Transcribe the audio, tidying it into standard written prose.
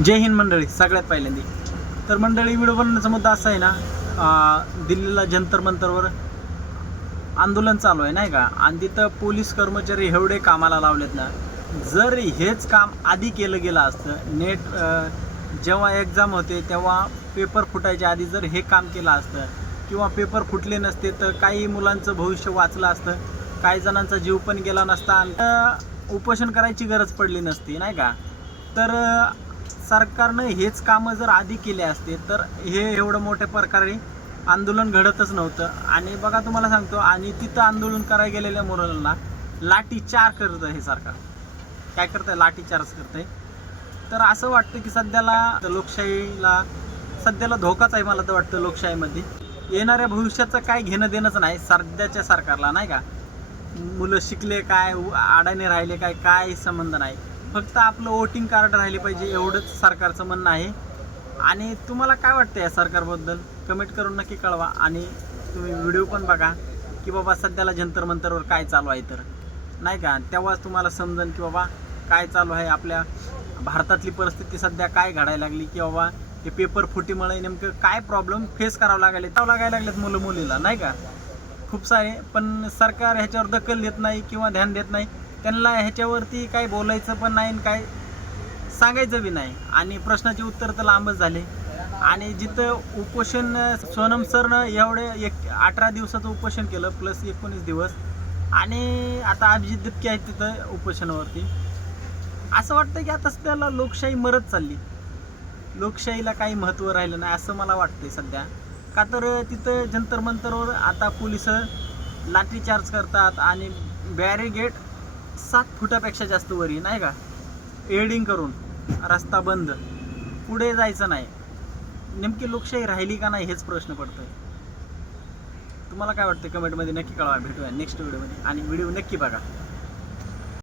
जय हिंद मंडळी. सगळ्यात पहिल्यांदा तर मंडळी, व्हिडिओ बनवण्याचा मुद्दा असा आहे ना, दिल्लीला जंतर मंतरवर आंदोलन चालू आहे नाही का, आणि तिथं पोलीस कर्मचारी एवढे कामाला लावलेत ना. जर हेच काम आधी केलं गेलं असतं, नेट जेव्हा एक्झाम होते तेव्हा पेपर फुटायच्या आधी जर हे काम केलं असतं, किंवा पेपर फुटले नसते तर काही मुलांचं भविष्य वाचलं असतं, काही जणांचा जीव पण गेला नसता, आणि उपोषण करायची गरज पडली नसती नाही का. तर सरकारनं हेच कामं जर आधी केले असते तर हे एवढं मोठ्या प्रकारे आंदोलन घडतच नव्हतं. आणि बघा, तुम्हाला सांगतो, आणि तिथं आंदोलन करायला गेलेल्या मुलांना लाठीचार्ज करतं हे सरकार. काय करतंय? लाठीचार्ज करतंय. तर असं वाटतं की लोकशाहीला सध्याला धोकाच आहे. मला तर वाटतं लोकशाहीमध्ये येणाऱ्या भविष्याचं काय घेणं देणंच नाही सध्याच्या सरकारला नाही का. मुलं शिकले काय, अडाणी राहिले काय, काय संबंध नाही. फक्त आपलं वोटिंग कार्ड राहिले पाहिजे, एवढंच सरकारचं म्हणणं आहे. आणि तुम्हाला काय वाटतं या सरकारबद्दल कमेंट करून नक्की कळवा. आणि तुम्ही व्हिडिओ पण बघा की बाबा सध्याला जंतर मंतरवर काय चालू आहे तर नाही का. तेव्हाच तुम्हाला समजेल की बाबा काय चालू आहे, आपल्या भारतातली परिस्थिती सध्या काय घडायला लागली, की बाबा हे पेपर फुटीमुळे नेमकं काय प्रॉब्लेम फेस करावं लागायला लागलेत मुलं मुलीला नाही का, खूप सारे. पण सरकार ह्याच्यावर दखल देत नाही किंवा ध्यान देत नाही. त्यांना ह्याच्यावरती काही बोलायचं पण नाही, काय सांगायचं बी नाही. आणि प्रश्नाचे उत्तर तर लांबच झाले. आणि जिथं उपोषण सोनम सरनं 18 दिवसाचं उपोषण केलं, प्लस 19 दिवस. आणि आता अभिजित दिपके आहेत तिथं उपोषणावरती. असं वाटतं की आता त्याला लोकशाही मरत चालली, लोकशाहीला काही महत्त्व राहिलं नाही असं मला वाटतंय सध्या. का तर तिथं जंतर मंतरवर आता पोलिस लाठीचार्ज करतात आणि बॅरिगेट 7 फुटापेक्षा जास्त वरी नाही का, एडिंग करून रस्ता बंद, पुढे जायचं नाही. नेमकी लोकशाही राहिली का नाही हेच प्रश्न पडतोय. तुम्हाला काय वाटतं कमेंटमध्ये नक्की कळवा. भेटूया नेक्स्ट व्हिडिओमध्ये, आणि व्हिडिओ नक्की बघा.